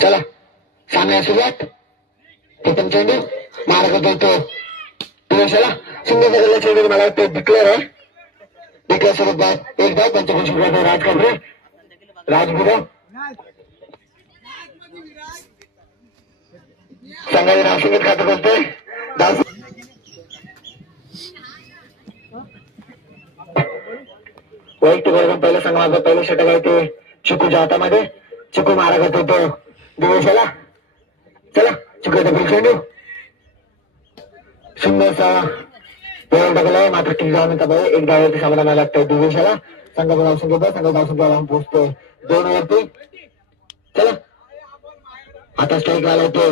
चला सामन्याला सुरुवात. प्रथम चेंडू मार्ग करतो दिवसाला सुंदर चेंडू मला वाटतं डिक्लेअर आहे. डिक्लेअर स्वरूपात एक धाव पंचकृषी राज काबरे राजगुरव संघाचे नाव संगीत खातं करतोय. वैयक्तिक वर्ग पहिल्या संघाचा पहिलं षटक आहे ते चिकूच्या हातामध्ये. चिकू मारा करतो तो दिवसाला. चला चिकूचा पुढील चेंडू सुंदरसा वेळ टाकलाय मात्र टी धावण्याचा पाहिजे. एक धावावरती समाधान लागतंय दिवसाला. संघाचं नाव संख्या संघाचं नाव संख्या पोहोचतोय 2 वरती. चला आता स्ट्राईक आलाय तो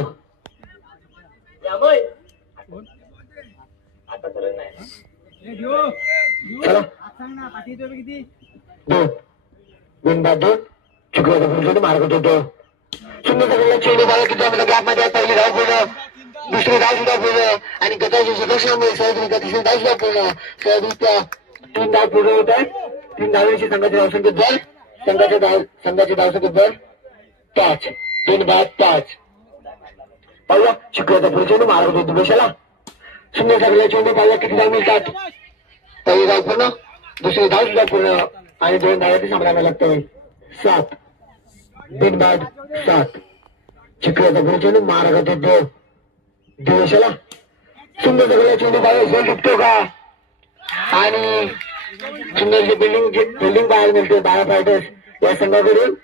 चला 2 बिनबाद 2 चिकूचा पुढील चेंडू मारा करतो तो सुंदर चेंडू बाहेर किती गॅप मध्ये पहिली धाव पूर्ण दुसरी धाव सुद्धा पूर्ण आणि गटाच्या सुरक्षामुळे सहजरित्या तिसरी धाव सुद्धा पूर्ण सहजरित्या 3 धाव पूर्ण होत आहे. 3 धावांची संघाची धावसंख्येत भर. संघाची धावसंख्येत भर 5 बिनबाद 5. पाहिला चिकूचा पुढील चेंडू मारा करतो दिवसाला. सुंदर सगळ्या चेंडू पाहिला किती धाव मिळतात. पहिली धाव पूर्ण दुसरी धाव सुद्धा पूर्ण आणि 2 धावांची समाधान लागतंय 7 बिनबाद 7. चिकूचा पुढील चेंडू मारा करतो तो दिवसाला. सुंदर सगळ्या चेंडू पाहिजे झोल टिकतो का आणि सुंदरची बिल्डिंग पाहायला मिळते बारा फायटर्स या संघाकडून.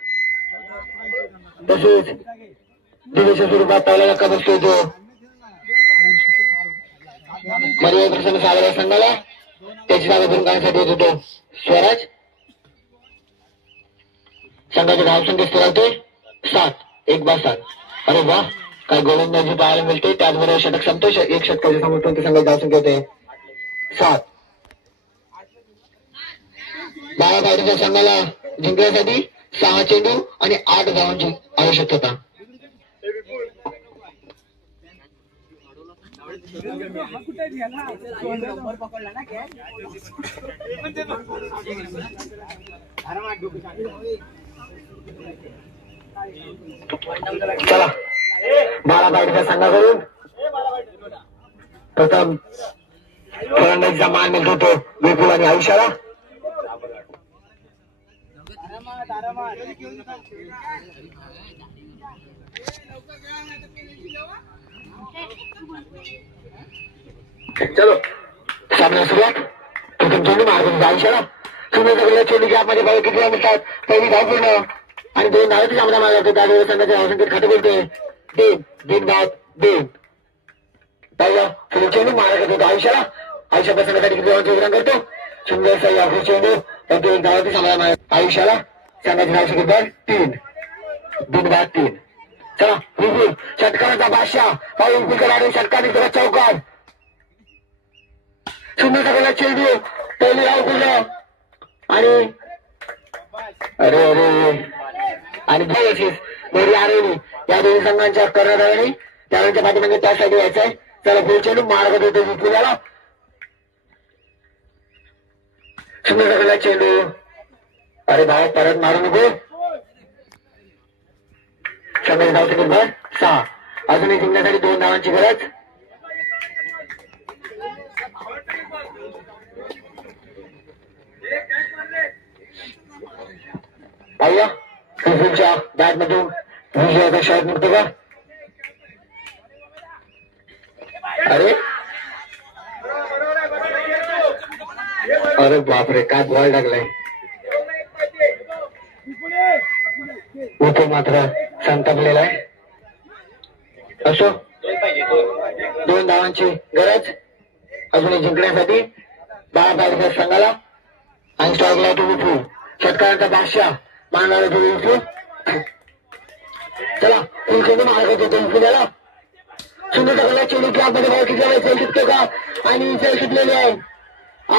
तसेच दिवसा स्वरूपात पहिला धक्का बसतोय तो मर्यादा प्रसन्न सागरा संघाला. त्याची जागा भरून काढण्यासाठी येत होतो स्वराज. संघाच्या धावसंख्या स्थिरावते 7 1/7. अरे वा काय गोलंदाजी पाहायला मिळते. त्याचबरोबर षटक संपतो. एक षटकाच्या समोर संघाची धावसंख्या होते 7. बारा फायटरच्या संघाला जिंकण्यासाठी 6 चेंडू आणि 8 धावांची आवश्यकता. चला बारा फायटरच्या संघाकडून प्रथम फलंदाजीचा मान मिळतो तो विपुल आणि आयुष्याला. चलो सामना सुरुवात. प्रथम चेंडू मार्ग आयुष्याला. सुंदर चेंडू गॅपमध्ये पाहिजे किती धाव मिळतात. पहिली धाव पूर्ण आणि 2 धावांची सामना मारला जातो. त्यावेळी संघाच्या धावसंख्येत खाते बोलते 2 बिनबाद 2. पहिला पुढे चेंडू मारा करतो आयुष्याला. आयुष्या प्रसंगासाठी किती धावांचे योगदान करतो. सुंदर सही अखेर चेंडू परंतु 1 धावांची सामना मारला आयुष्याला. संघाची धावसंख्येत 3 बिनबाद 3. चला विपुल षटकाराचा बादशाह भाऊ विपुलचा लाडू षटकाने करत चौकार. सुंदर सगळ्या चेंडू पहिली धाव पूर्ण आणि अरे अरे आणि मोरी आरेली या दोन्ही संघांच्या कर्णधारांनी त्यावेळेच्या पाठीमागे त्यासाठी यायचंय. त्याला पुढे चेंडू मार्ग देतो विपुलाला. सुंदर सगळ्या चेंडू अरे भाव परत मारू नको. संघाची धावसंख्येत भर 6. अजूनही जिंकण्यासाठी 2 धावांची गरज. पाहूया विपुलच्या बॅटमधून विजयाचा शॉट निघतो का. अरे अरे बापरे काय बॉल टाकलाय. विपुल मात्र संतापलेला आहे. असो 2 धावांची गरज अजूनही जिंकण्यासाठी. 12 फायटरच्या संघाला आणि स्ट्राईकला तो विपुल. षटकाराचा बादशाह मानणारा तो विपुल. चला फुल चेंडू मार्ग देतो विपुलाला. सुंदर सगळ्या चेंडू क्लाबमध्ये भाव किती वेळेस सेल शिकतो का आणि सेल शिकलेली आहे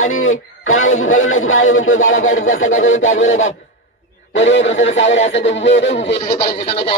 आणि करावाची फलंदाजी पाहायला मिळते 12 फायटरच्या संघाकडून. त्याचबरोबर पर्याय प्रसन्न सागर या संघ विजय संघाच्या